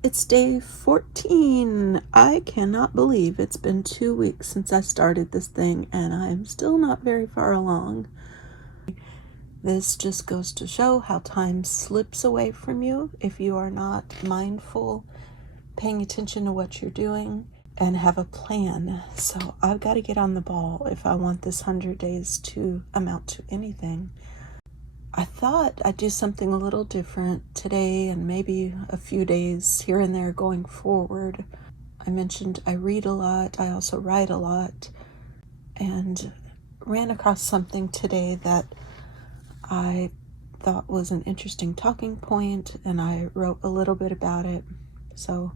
It's day 14. I cannot believe it's been 2 weeks since I started this thing, and I'm still not very far along. This just goes to show how time slips away from you if you are not mindful, paying attention to what you're doing, and have a plan. So I've got to get on the ball if I want this 100 days to amount to anything. I thought I'd do something a little different today and maybe a few days here and there going forward. I mentioned I read a lot, I also write a lot, and ran across something today that I thought was an interesting talking point, and I wrote a little bit about it, so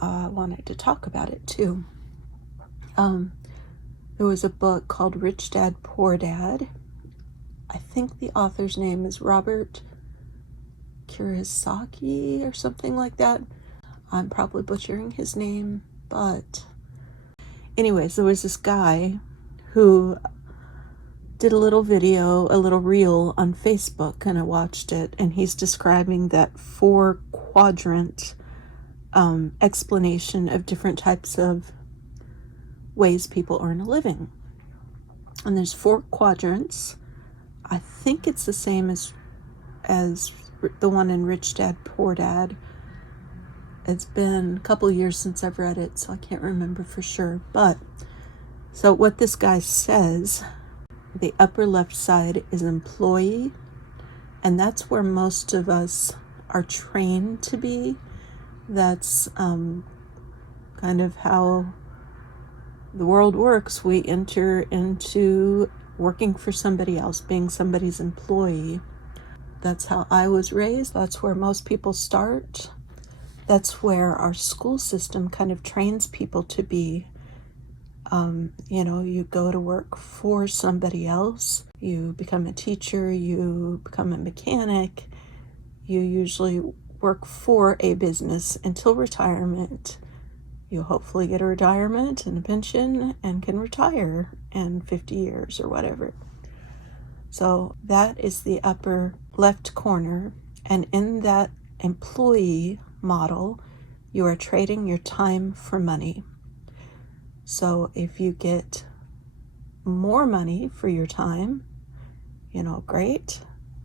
I wanted to talk about it too. There was a book called Rich Dad, Poor Dad. I think the author's name is Robert Kiyosaki or something like that. I'm probably butchering his name, but anyways, there was this guy who did a little video, a little reel on Facebook, and I watched it, and he's describing that 4-quadrant explanation of different types of ways people earn a living. And there's 4 quadrants. I think it's the same as the one in Rich Dad, Poor Dad. It's been a couple years since I've read it, so I can't remember for sure. But, so what this guy says, the upper left side is employee, and that's where most of us are trained to be. That's kind of how the world works. We enter into working for somebody else, being somebody's employee. That's how I was raised. That's where most people start. That's where our school system kind of trains people to be. You go to work for somebody else. You become a teacher, you become a mechanic. You usually work for a business until retirement. You hopefully get a retirement and a pension and can retire in 50 years or whatever. So that is the upper left corner. And in that employee model, you are trading your time for money. So if you get more money for your time, great,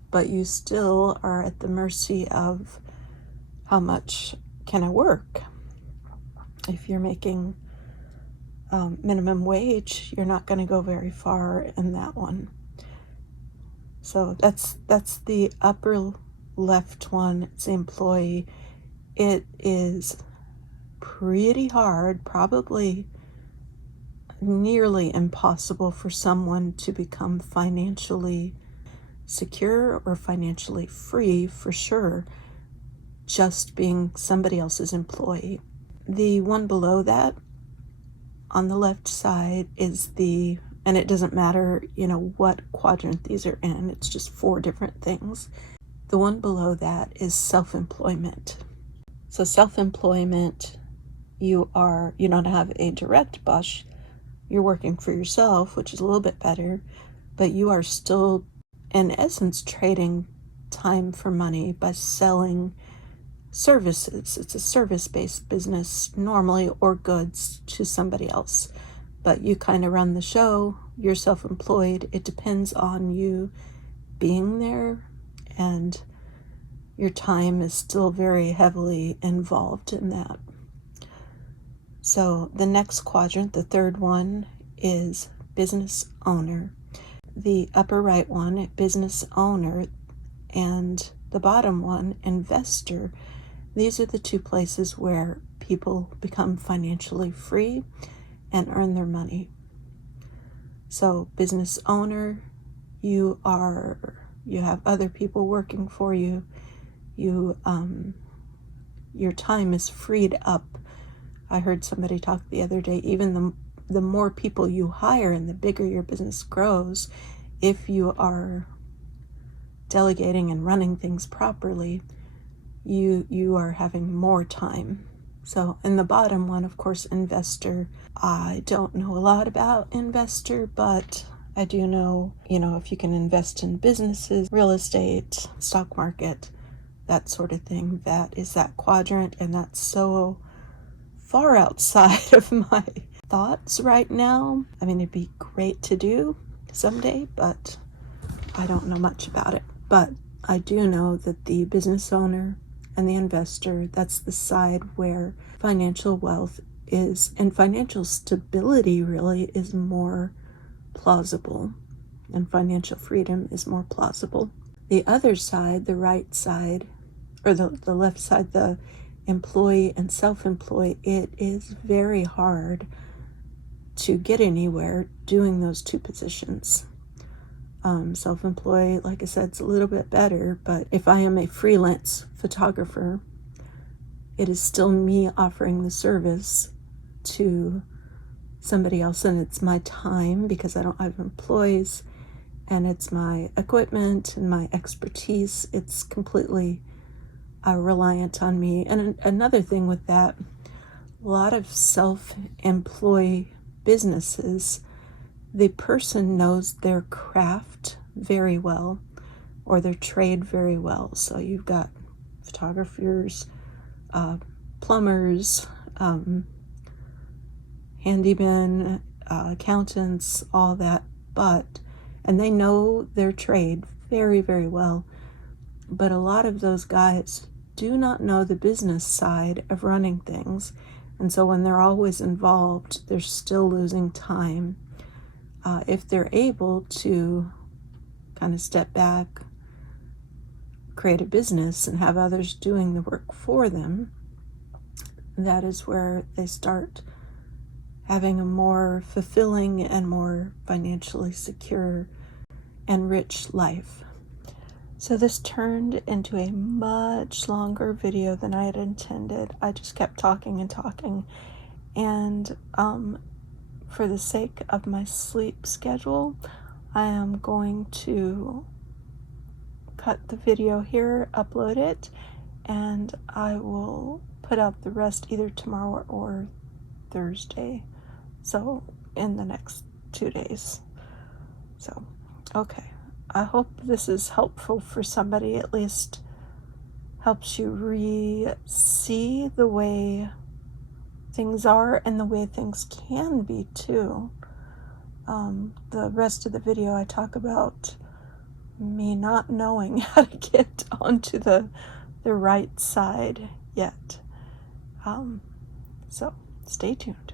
but you still are at the mercy of how much can I work. If you're making minimum wage, you're not going to go very far in that one. So that's the upper left one. It's the employee. It is pretty hard, probably nearly impossible for someone to become financially secure or financially free, for sure, just being somebody else's employee. The one below that on the left side is and it doesn't matter, what quadrant these are in, it's just 4 different things. The one below that is self-employment. So self-employment, you don't have a direct boss, you're working for yourself, which is a little bit better, but you are still, in essence, trading time for money by selling services. It's a service-based business normally, or goods to somebody else, but you kind of run the show. You're self-employed. It depends on you being there, and your time is still very heavily involved in that. So the next quadrant, the third one, is business owner. The upper right one, business owner, and the bottom one, investor. These are the 2 places where people become financially free and earn their money. So business owner, you have other people working for you. Your time is freed up. I heard somebody talk the other day, even the more people you hire and the bigger your business grows, if you are delegating and running things properly, you are having more time. So in the bottom one, of course, investor. I don't know a lot about investor, but I do know, if you can invest in businesses, real estate, stock market, that sort of thing. That is that quadrant, and that's so far outside of my thoughts right now. I mean, it'd be great to do someday, but I don't know much about it. But I do know that the business owner and the investor, that's the side where financial wealth is, and financial stability really is more plausible, and financial freedom is more plausible. The other side, the right side, or the left side, the employee and self-employed, it is very hard to get anywhere doing those two positions. Self-employed, like I said, it's a little bit better, but if I am a freelance photographer, it is still me offering the service to somebody else, and it's my time because I don't have employees, and it's my equipment and my expertise. It's completely reliant on me. And another thing with that, a lot of self-employed businesses, the person knows their craft very well, or their trade very well. So you've got photographers, plumbers, handymen, accountants, all that, and they know their trade very, very well. But a lot of those guys do not know the business side of running things. And so when they're always involved, they're still losing time. If they're able to kind of step back, create a business, and have others doing the work for them, that is where they start having a more fulfilling and more financially secure and rich life. So this turned into a much longer video than I had intended. I just kept talking and talking. And for the sake of my sleep schedule, I am going to cut the video here, upload it, and I will put out the rest either tomorrow or Thursday. So in the next 2 days. So, okay. I hope this is helpful for somebody, at least helps you see the way things are and the way things can be too. The rest of the video I talk about me not knowing how to get onto the right side yet. So stay tuned.